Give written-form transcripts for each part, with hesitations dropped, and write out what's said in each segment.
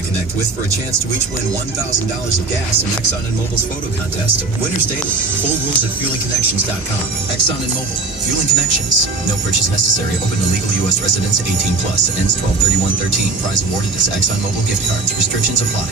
want to connect with for a chance to each win $1,000 of gas in Exxon Mobil's photo contest. Winners daily. Full rules at fuelingconnections.com. Exxon Mobil. Fueling Connections. No purchase necessary. Open to legal U.S. residents 18 plus. Ends 12/31/13. Prize awarded is Exxon Mobil gift cards. Restrictions apply.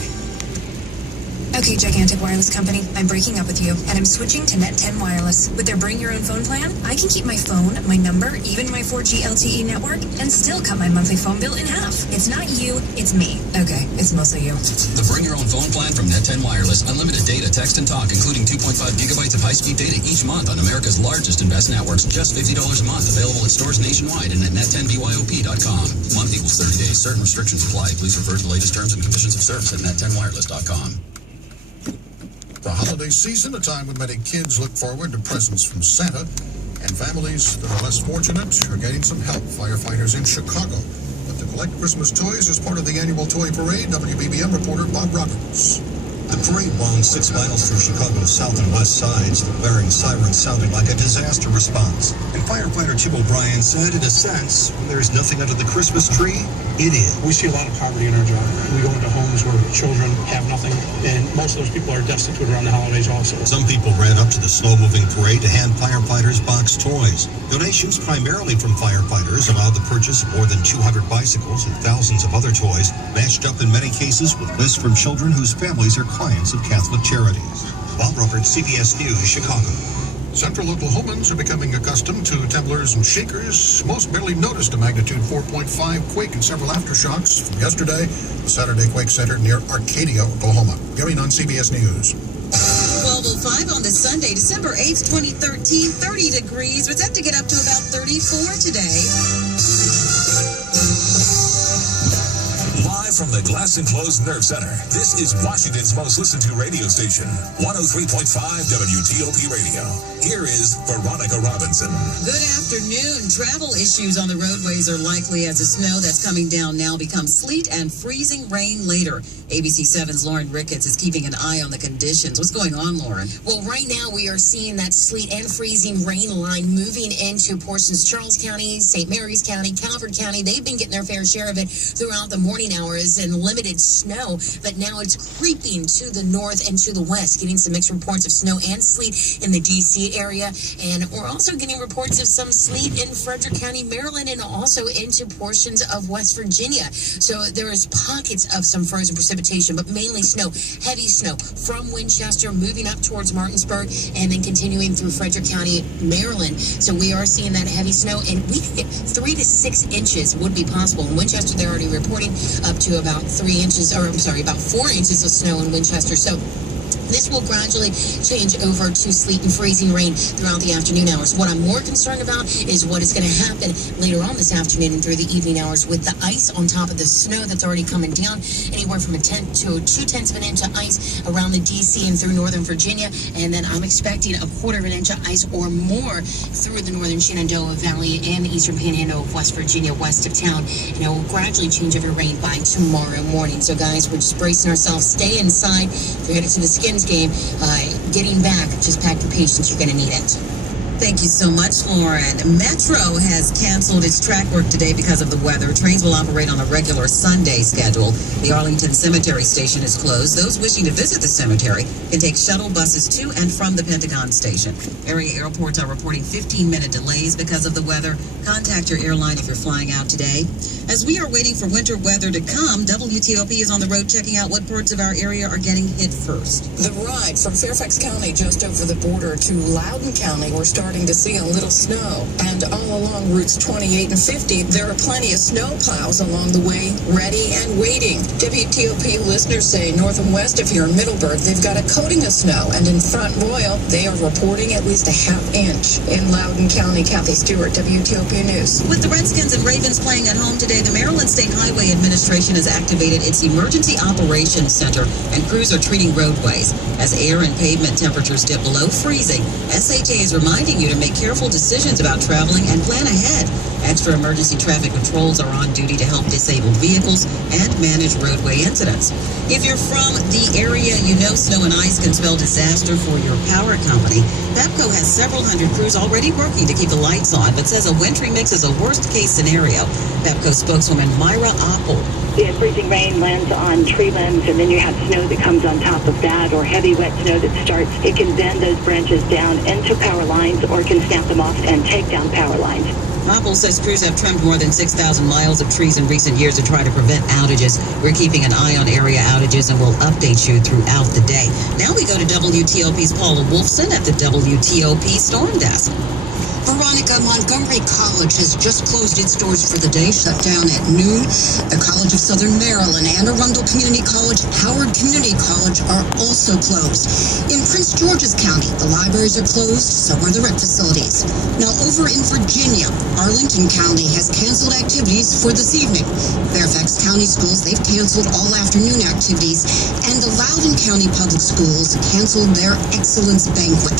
Okay, gigantic wireless company, I'm breaking up with you, and I'm switching to Net10 Wireless. With their Bring Your Own Phone plan, I can keep my phone, my number, even my 4G LTE network, and still cut my monthly phone bill in half. It's not you, it's me. Okay, it's mostly you. The Bring Your Own Phone plan from Net10 Wireless. Unlimited data, text, and talk, including 2.5 gigabytes of high-speed data each month on America's largest and best networks. Just $50 a month. Available at stores nationwide and at net10byop.com. Month equals 30 days. Certain restrictions apply. Please refer to the latest terms and conditions of service at net10wireless.com. The holiday season, a time when many kids look forward to presents from Santa, and families that are less fortunate are getting some help. Firefighters in Chicago. But to collect Christmas toys as part of the annual toy parade, WBBM reporter Bob Roberts. The parade wound 6 miles through Chicago's south and west sides, the blaring sirens sounding like a disaster response. And firefighter Tim O'Brien said, in a sense, when there's nothing under the Christmas tree, it is. We see a lot of poverty in our job. We go into homes where children have nothing, and most of those people are destitute around the holidays also. Some people ran up to the snow-moving parade to hand firefighters boxed toys. Donations primarily from firefighters allowed the purchase of more than 200 bicycles and thousands of other toys, matched up in many cases with lists from children whose families are clients of Catholic Charities. Bob Roberts, CBS News, Chicago. Central Oklahomans are becoming accustomed to temblors and shakers. Most barely noticed a magnitude 4.5 quake and several aftershocks from yesterday. The Saturday quake centered near Arcadia, Oklahoma. Gary on CBS News. 12:05 on this Sunday, December 8th, 2013, 30 degrees. We're set to get up to about 34 today. Live from the Glass Enclosed Nerve Center, this is Washington's most listened to radio station, 103.5 WTOP Radio. Here is Veronica Robinson. Good afternoon. Travel issues on the roadways are likely as the snow that's coming down now becomes sleet and freezing rain later. ABC 7's Lauren Ricketts is keeping an eye on the conditions. What's going on, Lauren? Well, right now we are seeing that sleet and freezing rain line moving into portions of Charles County, St. Mary's County, Calvert County. They've been getting their fair share of it throughout the morning hours and limited snow, but now it's creeping to the north and to the west, getting some mixed reports of snow and sleet in the D.C. area, and we're also getting reports of some sleet in Frederick County, Maryland, and also into portions of West Virginia. So there is pockets of some frozen precipitation, but mainly snow, heavy snow from Winchester moving up towards Martinsburg and then continuing through Frederick County, Maryland. So we are seeing that heavy snow, and we could get 3 to 6 inches would be possible. In Winchester, they're already reporting up to about 3 inches, or I'm sorry, about 4 inches of snow in Winchester. So this will gradually change over to sleet and freezing rain throughout the afternoon hours. What I'm more concerned about is what is going to happen later on this afternoon and through the evening hours with the ice on top of the snow that's already coming down, anywhere from 1 to 2/10 of an inch of ice around the D.C. and through northern Virginia. And then I'm expecting 1/4 inch of ice or more through the northern Shenandoah Valley and the eastern panhandle of West Virginia, west of town. And it will gradually change over rain by tomorrow morning. So guys, we're just bracing ourselves. Stay inside. If you're headed to the Skins game, getting back, just pack your patience. You're going to need it. Thank you so much, Lauren. Metro has canceled its track work today because of the weather. Trains will operate on a regular Sunday schedule. The Arlington Cemetery Station is closed. Those wishing to visit the cemetery can take shuttle buses to and from the Pentagon Station. Area airports are reporting 15-minute delays because of the weather. Contact your airline if you're flying out today. As we are waiting for winter weather to come, WTOP is on the road checking out what parts of our area are getting hit first. The ride from Fairfax County just over the border to Loudoun County, we're starting to see a little snow. And all along routes 28 and 50, there are plenty of snow plows along the way, ready and waiting. WTOP listeners say north and west, if you're in Middleburg, they've got a coating of snow. And in Front Royal, they are reporting at least 1/2 inch. In Loudoun County, Kathy Stewart, WTOP News. With the Redskins and Ravens playing at home today, the Maryland State Highway Administration has activated its Emergency Operations Center, and crews are treating roadways. As air and pavement temperatures dip below freezing, SHA is reminding you to make careful decisions about traveling and plan ahead. Extra emergency traffic patrols are on duty to help disable vehicles and manage roadway incidents. If you're from the area, you know snow and ice can spell disaster for your power company. PEPCO has several hundred crews already working to keep the lights on, but says a wintry mix is a worst-case scenario. PEPCO spokeswoman Myra Oppel The freezing rain lands on tree limbs, and then you have snow that comes on top of that, or heavy wet snow that starts. It can bend those branches down into power lines, or it can snap them off and take down power lines. Mobil says crews have trimmed more than 6,000 miles of trees in recent years to try to prevent outages. We're keeping an eye on area outages, and we'll update you throughout the day. Now we go to WTOP's Paula Wolfson at the WTOP Storm Desk. Veronica, Montgomery College has just closed its doors for the day, shut down at noon. The College of Southern Maryland, Anne Arundel Community College, Howard Community College are also closed. In Prince George's County, the libraries are closed, so are the rec facilities. Now over in Virginia, Arlington County has canceled activities for this evening. Fairfax County Schools, they've canceled all afternoon activities, and the Loudoun County Public Schools canceled their Excellence Banquet.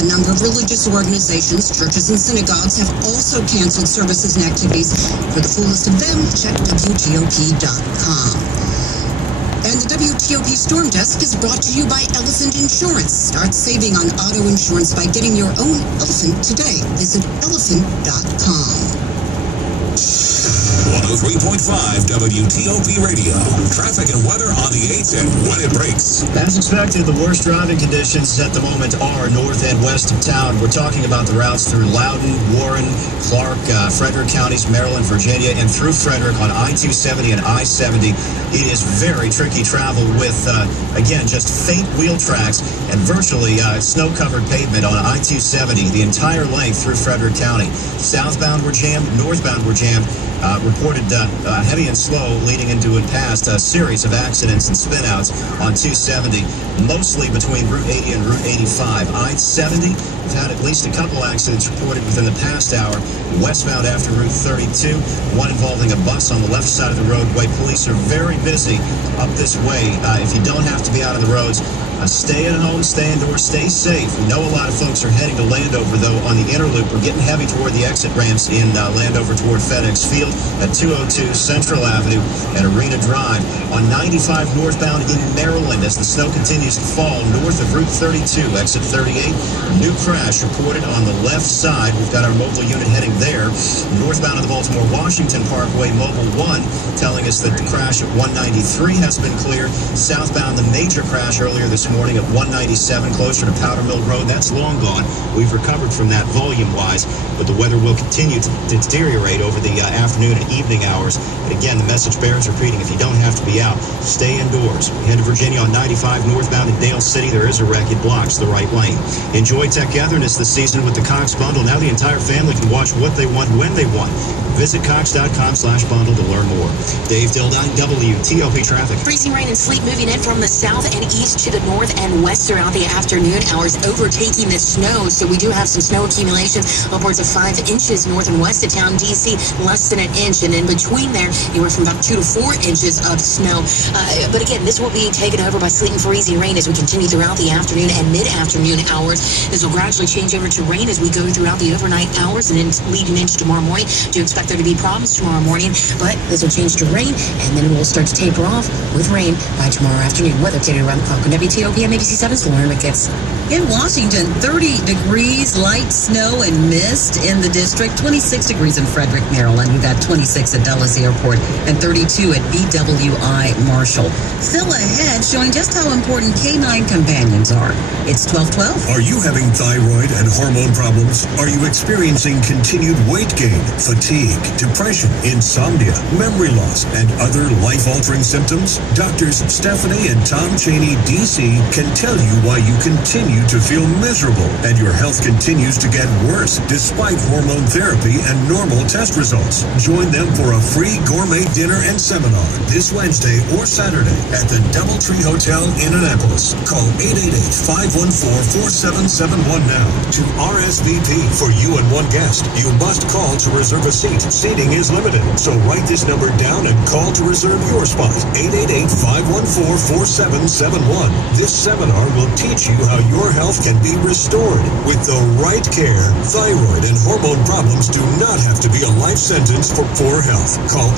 A number of religious organizations, churches and synagogues have also canceled services and activities. For the full list of them, check WTOP.com. And the WTOP Storm Desk is brought to you by Elephant Insurance. Start saving on auto insurance by getting your own elephant today. Visit elephant.com. 103.5 WTOP Radio. Traffic and weather on the 8th and when it breaks. As expected, the worst driving conditions at the moment are north and west of town. We're talking about the routes through Loudoun, Warren, Clark, Frederick counties, Maryland, Virginia, and through Frederick on I-270 and I-70. It is very tricky travel with, again, just faint wheel tracks and virtually snow-covered pavement on I-270, the entire length through Frederick County. Southbound were jammed, northbound were jammed. Reported heavy and slow leading into and past a series of accidents and spinouts on 270, mostly between Route 80 and Route 85. I-70, we've had at least a couple accidents reported within the past hour. Westbound after Route 32, one involving a bus on the left side of the roadway. Police are very busy up this way. If you don't have to be out on the roads, stay at home, stay indoors, stay safe. We know a lot of folks are heading to Landover, though, on the inner loop. We're getting heavy toward the exit ramps in Landover toward FedEx Field at 202 Central Avenue and Arena Drive. On 95 northbound in Maryland, as the snow continues to fall north of Route 32, exit 38, new crash reported on the left side. We've got our mobile unit heading there. Northbound of the Baltimore-Washington Parkway, Mobile 1 telling us that the crash at 193 has been cleared. Southbound, the major crash earlier this morning at 197 closer to Powder Mill Road. That's long gone. We've recovered from that volume-wise, but the weather will continue to deteriorate over the afternoon and evening hours. And again, the message bears repeating, if you don't have to be out, stay indoors. We head to Virginia on 95 northbound in Dale City. There is a wreck. It blocks the right lane. Enjoy togetherness this season with the Cox Bundle. Now the entire family can watch what they want when they want. Visit Cox.com/bundle to learn more. Dave Dildine, WTOP Traffic. Freezing rain and sleet moving in from the south and east to the north and west throughout the afternoon hours, overtaking the snow. So we do have some snow accumulation upwards of 5 inches north and west of town. D.C. less than an inch, and in between there, anywhere from about 2 to 4 inches of snow. But again, this will be taken over by sleet and freezing rain as we continue throughout the afternoon and mid-afternoon hours. This will gradually change over to rain as we go throughout the overnight hours and then leading into tomorrow morning. Do expect there to be problems tomorrow morning, but this will change to rain, and then we'll start to taper off with rain by tomorrow afternoon. Weather updated around the clock on WTOP and ABC 7's Lauren McGibbs. In Washington, 30 degrees, light snow and mist in the district, 26 degrees in Frederick, Maryland. We've got 26 at Dulles Airport and 32 at BWI Marshall. Still ahead, showing just how important canine companions are. It's 12:12. Are you having thyroid and hormone problems? Are you experiencing continued weight gain, fatigue, depression, insomnia, memory loss, and other life-altering symptoms? Doctors Stephanie and Tom Cheney, D.C., can tell you why you continue to feel miserable and your health continues to get worse despite hormone therapy and normal test results. Join them for a free gourmet dinner and seminar this Wednesday or Saturday at the Doubletree Hotel in Annapolis. Call 888-514-4771 now to RSVP. For you and one guest, you must call to reserve a seat. Seating is limited, so write this number down and call to reserve your spot. 888-514-4771. This seminar will teach you how your health can be restored. With the right care, thyroid and hormone problems do not have to be a life sentence for poor health. Call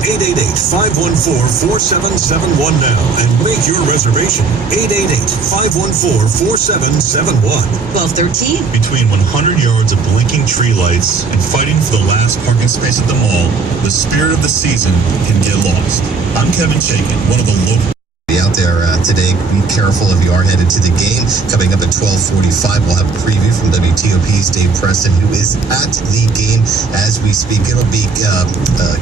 888-514-4771 now and make your reservation. 888-514-4771. 1213. Between 100 yards of blinking tree lights and fighting for the last parking space at the mall, the spirit of the season can get lost. I'm Kevin Chaikin, one of the local... Out there today. Be careful if you are headed to the game. Coming up at 12:45, we'll have a preview from WTOP's Dave Preston, who is at the game as we speak. It'll be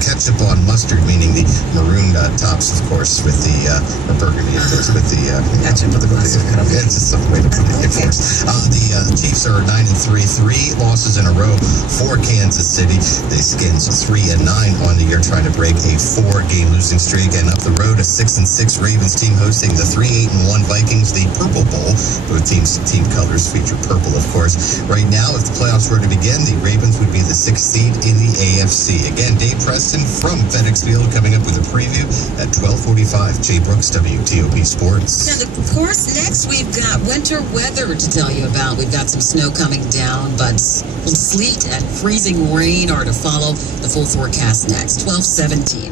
ketchup on mustard, meaning the maroon tops, of course, with the or burgundy, of course, with the ketchup on mustard. It's just some way to put it, of course. The Chiefs are 9-3, 3 losses in a row for Kansas City. The Skins 3-9 on the year, trying to break a 4-game losing streak, and up the road a 6-6 Ravens team hosting the 3-8-1 Vikings, the Purple Bowl. Both teams' team colors feature purple, of course. Right now, if the playoffs were to begin, the Ravens would be the 6th seed in the AFC. Again, Dave Preston from FedEx Field coming up with a preview at 12:45. Jay Brooks, WTOP Sports. And of course, next we've got winter weather to tell you about. We've got some snow coming down, but sleet and freezing rain are to follow. The full forecast next, 12:17.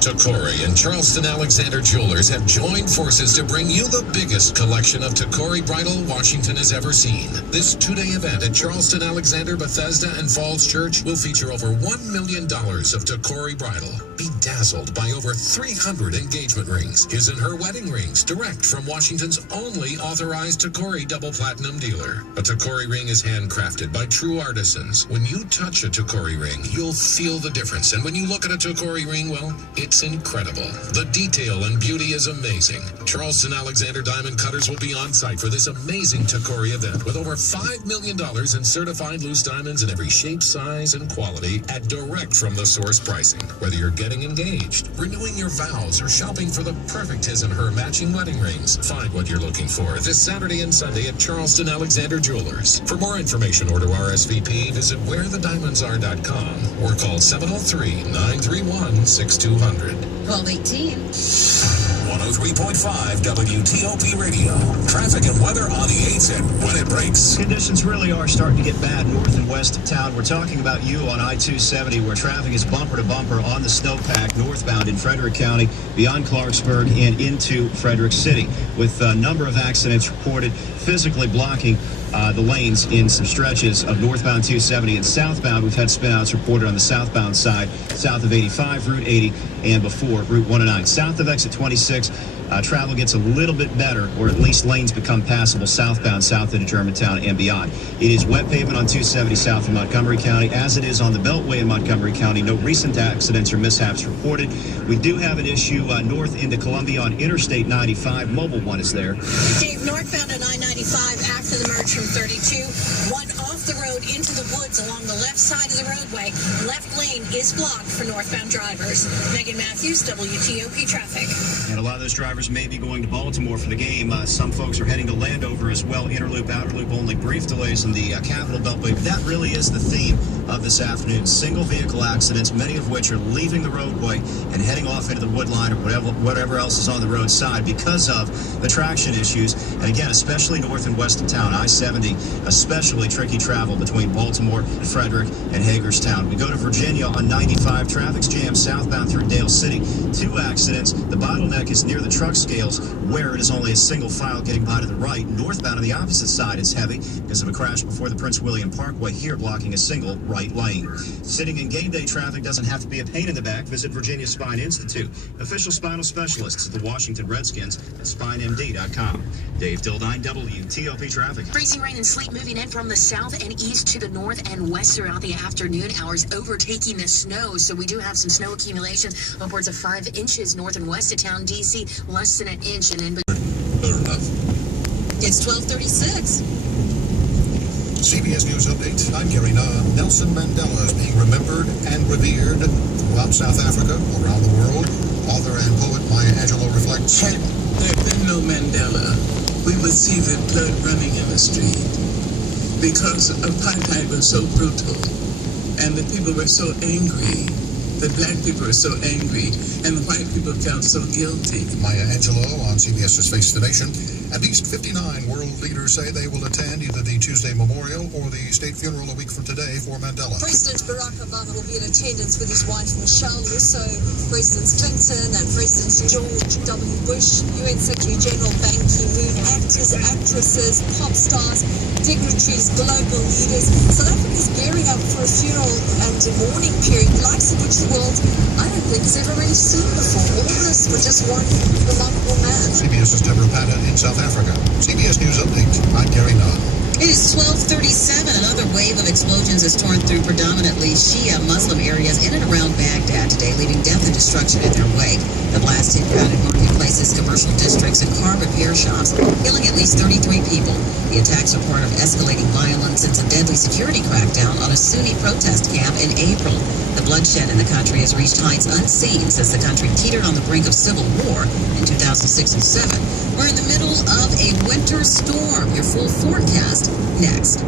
Tacori and Charleston Alexander Jewelers have joined forces to bring you the biggest collection of Tacori bridal Washington has ever seen. This 2-day event at Charleston Alexander, Bethesda, and Falls Church will feature over $1 million of Tacori bridal. Be dazzled by over 300 engagement rings, his and her wedding rings, direct from Washington's only authorized Tacori double platinum dealer. A Tacori ring is handcrafted by true artisans. When you touch a Tacori ring, you'll feel the difference. And when you look at a Tacori ring, well, it's incredible. The detail and beauty is amazing. Charleston Alexander Diamond Cutters will be on site for this amazing Tacori event with over $5 million in certified loose diamonds in every shape, size, and quality at direct from the source pricing. Whether you're getting engaged, renewing your vows, or shopping for the perfect his and her matching wedding rings, find what you're looking for this Saturday and Sunday at Charleston Alexander Jewelers. For more information or to RSVP, visit wherediamondsare.com or call 703-931-6200. 12:18. 103.5 WTOP Radio. Traffic and weather on the 8s and when it breaks. Conditions really are starting to get bad north and west of town. We're talking about you on I-270, where traffic is bumper to bumper on the snowpack northbound in Frederick County, beyond Clarksburg and into Frederick City, with a number of accidents reported physically blocking the lanes in some stretches of northbound 270 and southbound. We've had spinouts reported on the southbound side, south of 85, Route 80, and before Route 109. South of exit 26, travel gets a little bit better, or at least lanes become passable southbound, south into Germantown and beyond. It is wet pavement on 270 south in Montgomery County, as it is on the Beltway in Montgomery County. No recent accidents or mishaps reported. We do have an issue north into Columbia on Interstate 95. Mobile One is there. Dave, northbound on I-95 after the merge from 32. One off the road into the woods along the left side of the roadway. Left lane is blocked for northbound drivers. Megan Matthews, WTOP Traffic. And a lot of those drivers may be going to Baltimore for the game. Some folks are heading to Landover as well. Inner loop, outer loop, only brief delays in the Capital Beltway. That really is the theme of this afternoon. Single vehicle accidents, many of which are leaving the roadway and heading off into the wood line or whatever else is on the roadside because of the traction issues. And again, especially north and west of town, I-70, especially tricky travel between Baltimore, Frederick, and Hagerstown. We go to Virginia on 95. Traffic's jammed southbound through Dale City. 2 accidents. The bottleneck is near the truck scales, where it is only a single file getting by to the right. Northbound on the opposite side is heavy because of a crash before the Prince William Parkway, here blocking a single right lane. Sitting in game day traffic doesn't have to be a pain in the back. Visit Virginia Spine Institute, official spinal specialists of the Washington Redskins at SpineMD.com. Dave Dildine, WTOP Traffic. Freezing rain and sleet moving in from the south and east to the north and west throughout the afternoon hours, overtaking the snow. So we do have some snow accumulation, upwards of 5 inches north and west of town. D.C. less than an inch. And in It's 12:36. CBS News Update. I'm Gary Nunn. Nelson Mandela is being remembered and revered throughout South Africa, around the world. Author and poet Maya Angelou reflects. Had there been no Mandela, we would see the blood running in the street because apartheid was so brutal and the people were so angry that black people are so angry and the white people felt so guilty. Maya Angelou on CBS's Face the Nation. At least 59 world leaders say they will attend either the Tuesday memorial or the state funeral a week from today for Mandela. President Barack Obama will be in attendance with his wife Michelle, also Presidents Clinton and Presidents George W. Bush, UN Secretary General Ban Ki-moon, actors, actresses, pop stars, dignitaries, global leaders. South Africa's gearing up for a funeral and a mourning period, the likes of which the world, I don't think, has ever really seen before. All this for just one remarkable man. CBS's Deborah Patta in South Africa. CBS News Update. I'm Gary Nunn. It is 12:37. Another wave of explosions has torn through predominantly Shia Muslim areas in and around Baghdad today, leaving death and destruction in their wake. The blast hit crowded marketplaces, commercial districts, and car repair shops, killing at least 33 people. The attacks are part of escalating violence since a deadly security crackdown on a Sunni protest camp in April. The bloodshed in the country has reached heights unseen since the country teetered on the brink of civil war in 2006 and 7. We're in the middle of a winter storm. Your full forecast next.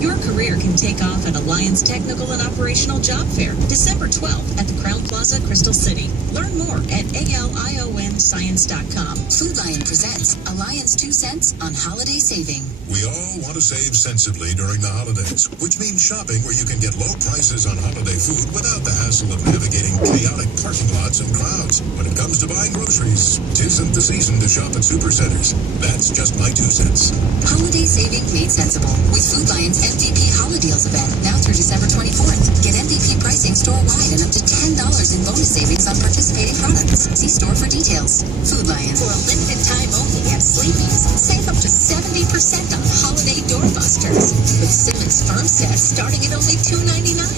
Your career can take off at Alliance Technical and Operational Job Fair, December 12th at the Crown Plaza, Crystal City. Learn more at ALIONscience.com. Food Lion presents Alliance 2 cents on holiday saving. We all want to save sensibly during the holidays, which means shopping where you can get low prices on holiday food without the hassle of navigating chaotic parking lots and crowds. When it comes to buying groceries, 'tisn't the season to shop at supercenters. That's just my 2 cents. Holiday saving made sensible with Food Lion's MVP Holiday Deals event now through December 24th. Get MVP pricing store-wide and up to $10 in bonus savings on participating products. See store for details. Food Lion. For a limited time only at Sleepy's. Save up to 70% on holiday doorbusters. With Simmons firm sets starting at only $2.99.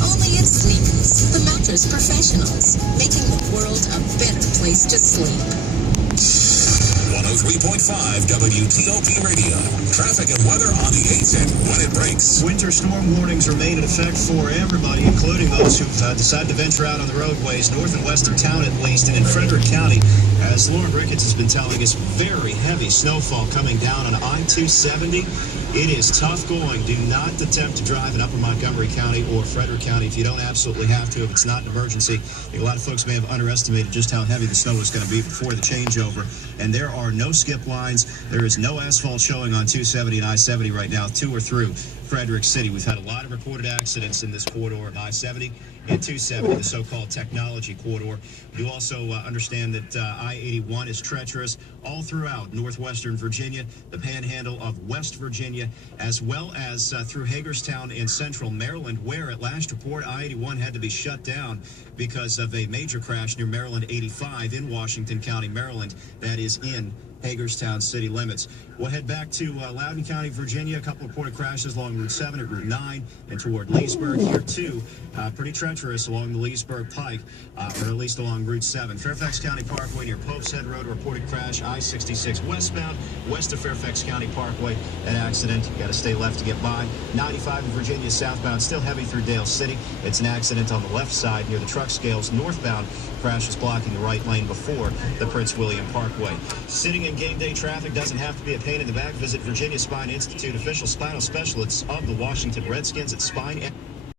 Only at Sleepy's. The mattress professionals. Making the world a better place to sleep. 103.5 WTOP Radio. Traffic and weather on the 8s and when it breaks. Winter storm warnings remain in effect for everybody, including those who've decided to venture out on the roadways north and west of town at least. And in Frederick County, as Lauren Ricketts has been telling us, very heavy snowfall coming down on I-270. It is tough going. Do not attempt to drive in Upper Montgomery County or Frederick County if you don't absolutely have to, if it's not an emergency. I think a lot of folks may have underestimated just how heavy the snow was going to be before the changeover. And there are no skip lines. There is no asphalt showing on 270 and I-70 right now to or through Frederick City. We've had a lot of reported accidents in this corridor of I-70 and 270, the so-called technology corridor. We do also understand that I-81 is treacherous all throughout northwestern Virginia, the panhandle of West Virginia, as well as through Hagerstown and central Maryland, where at last report I-81 had to be shut down because of a major crash near Maryland 85 in Washington County, Maryland, that is in Hagerstown city limits. We'll head back to Loudoun County, Virginia. A couple of reported crashes along Route 7 at Route 9 and toward Leesburg here too. Pretty treacherous along the Leesburg Pike, or at least along Route 7. Fairfax County Parkway near Pope's Head Road, reported crash. I-66 westbound, west of Fairfax County Parkway. An accident. Got to stay left to get by. 95 in Virginia southbound, still heavy through Dale City. It's an accident on the left side near the truck scales. Northbound, crash is blocking the right lane before the Prince William Parkway. Sitting in game day traffic doesn't have to be a pain in the back. Visit Virginia Spine Institute, official spinal specialists of the Washington Redskins at Spine.